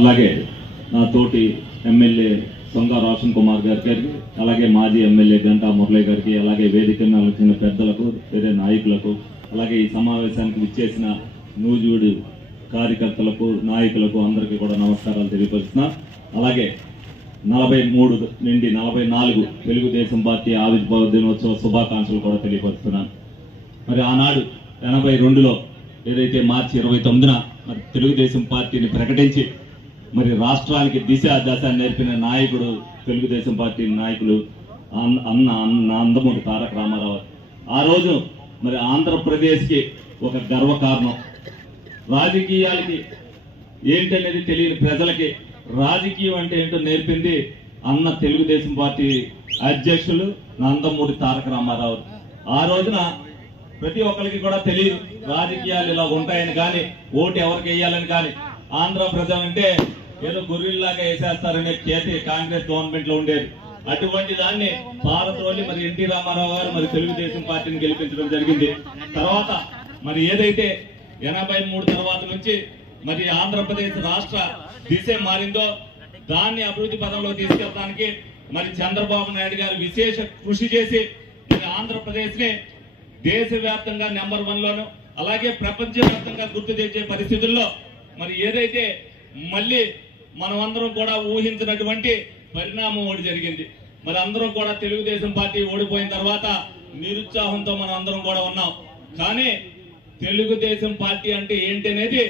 అలాగే నా తోటి ఎమ్మెల్యే సొంగ రోషన్ కుమార్ గారికి, అలాగే మాజీ ఎమ్మెల్యే గంటా మురళి గారికి, అలాగే వేదికను వచ్చిన పెద్దలకు, వేరే నాయకులకు, అలాగే ఈ సమావేశానికి విచ్చేసిన నూజివీడు కార్యకర్తలకు, నాయకులకు అందరికీ కూడా నమస్కారాలు తెలియపరుస్తున్నా. అలాగే 43 నుండి 44 తెలుగుదేశం పార్టీ ఆవిర్భావ దినోత్సవ శుభాకాంక్షలు కూడా తెలియపరుస్తున్నాను. మరి ఆనాడు 82లో ఏదైతే మార్చి 29న మరి తెలుగుదేశం పార్టీని ప్రకటించి మరి రాష్ట్రానికి దిశ దశ నేర్పిన నాయకుడు తెలుగుదేశం పార్టీ నాయకులు అన్న నందమూరి తారక రామారావు. ఆ రోజు మరి ఆంధ్రప్రదేశ్కి ఒక గర్వకారణం. రాజకీయాలకి ఏంటనేది తెలియని ప్రజలకి రాజకీయం అంటే ఏంటో నేర్పింది అన్న తెలుగుదేశం పార్టీ అధ్యక్షులు నందమూరి తారక రామారావు. ఆ రోజున ప్రతి ఒక్కరికి కూడా తెలియదు రాజకీయాలు ఇలా ఉంటాయని కానీ, ఓటు ఎవరికి వేయాలని కానీ. ఆంధ్ర ప్రజలు అంటే ఏదో గొర్రెల్లాగా వేసేస్తారనే చేతి కాంగ్రెస్ గవర్నమెంట్ లో ఉండేది. అటువంటి దాన్ని పారద్రోలి మరి ఎన్టీ రామారావు గారు మరి తెలుగుదేశం పార్టీని గెలిపించడం జరిగింది. తర్వాత మరి ఏదైతే 83 తర్వాత నుంచి మరి ఆంధ్రప్రదేశ్ రాష్ట్ర దిశ మారిందో దాన్ని అభివృద్ధి పదంలో తీసుకెళ్ళడానికి మరి చంద్రబాబు నాయుడు గారు విశేష కృషి చేసి మరి ఆంధ్రప్రదేశ్ ని దేశవ్యాప్తంగా నెంబర్ 1 లోను, అలాగే ప్రపంచవ్యాప్తంగా గుర్తు తెచ్చే పరిస్థితుల్లో మరి ఏదైతే మళ్ళీ మనం అందరం కూడా ఊహించినటువంటి పరిణామం ఒకటి జరిగింది. మరి అందరం కూడా తెలుగుదేశం పార్టీ ఓడిపోయిన తర్వాత నిరుత్సాహంతో మనం అందరం కూడా ఉన్నాం. కానీ తెలుగుదేశం పార్టీ అంటే ఏంటి అనేది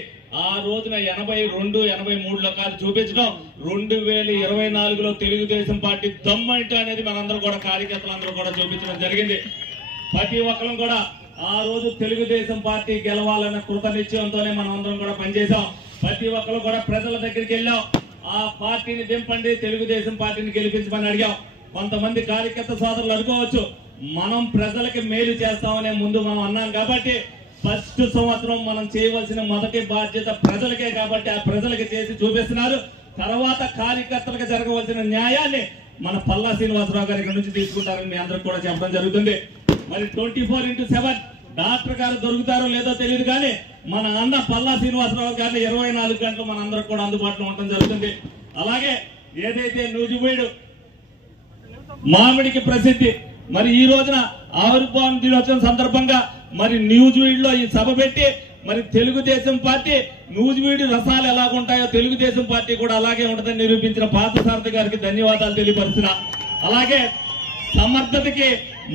ఆ రోజున 82, 83లో కాదు చూపించడం, 2024లో తెలుగుదేశం పార్టీ దమ్మంట అనేది మనందరం కూడా కార్యకర్తలందరూ కూడా చూపించడం జరిగింది. ప్రతి ఒక్కరం కూడా ఆ రోజు తెలుగుదేశం పార్టీ గెలవాలన్న కృత నిశ్చయంతోనే మనం అందరం కూడా పనిచేశాం. ప్రతి ఒక్కరు కూడా ప్రజల దగ్గరికి వెళ్ళాం. ఆ పార్టీని దింపండి, తెలుగుదేశం పార్టీని గెలిపించమని అడిగాం. కొంతమంది కార్యకర్త సోదరులు అనుకోవచ్చు, మనం ప్రజలకి మేలు చేస్తామనే ముందు మనం అన్నాం కాబట్టి ఫస్ట్ సంవత్సరం మనం చేయవలసిన మొదటి బాధ్యత ప్రజలకే కాబట్టి ఆ ప్రజలకి చేసి చూపిస్తున్నారు. తర్వాత కార్యకర్తలకు జరగవలసిన న్యాయాన్ని మన పల్లా శ్రీనివాసరావు గారి ఇక్కడ నుంచి తీసుకుంటారని మీ అందరికి కూడా చెప్పడం జరుగుతుంది. మరి 24/7 డాక్టర్ గారు దొరుకుతారో లేదో తెలియదు కానీ మన అన్న పల్లా శ్రీనివాసరావు గారిని 24 గంటలు మన అందరికి కూడా అందుబాటులో ఉండడం జరుగుతుంది. అలాగే ఏదైతే నూజివీడు మామిడికి ప్రసిద్ధి, మరి ఈ రోజున ఆవిర్భావం దినోత్సవం సందర్భంగా మరి నూజివీడులో ఈ సభ పెట్టి మరి తెలుగుదేశం పార్టీ నూజివీడు రసాలు ఎలాగుంటాయో తెలుగుదేశం పార్టీ కూడా అలాగే ఉంటుందని నిరూపించిన పార్థసారథి గారికి ధన్యవాదాలు తెలియపరుస్తున్నా. అలాగే సమర్థతకి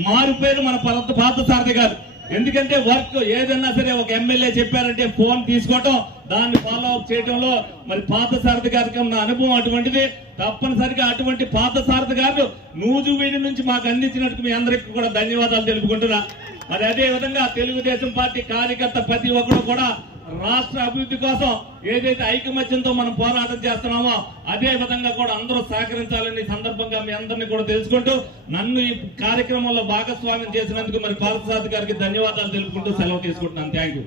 మారిపోయిన మన పార్థసారథి గారు. ఎందుకంటే వర్క్ ఏదన్నా సరే ఒక ఎమ్మెల్యే చెప్పారంటే ఫోన్ తీసుకోవటం, దాన్ని ఫాలో అప్ చేయడంలో మరి పార్థసారథి గారికి ఉన్న అనుభవం అటువంటిది. తప్పనిసరిగా అటువంటి పార్థసారథి గారు నూజివీడు నుంచి మాకు అందించినట్టు మీ అందరికీ కూడా ధన్యవాదాలు తెలుపుకుంటున్నా. మరి అదే విధంగా తెలుగుదేశం పార్టీ కార్యకర్త ప్రతి ఒక్కరు కూడా రాష్ట్ర అభివృద్ధి కోసం ఏదైతే ఐకమత్యంతో మనం పోరాటం చేస్తున్నామో అదే విధంగా కూడా అందరూ సహకరించాలని సందర్భంగా మీ అందరినీ కూడా తెలుసుకుంటూ నన్ను ఈ కార్యక్రమంలో భాగస్వామ్యం చేసినందుకు మరి పార్థసారథి గారికి ధన్యవాదాలు తెలుపుకుంటూ సెలవు తీసుకుంటున్నాను. Thank you.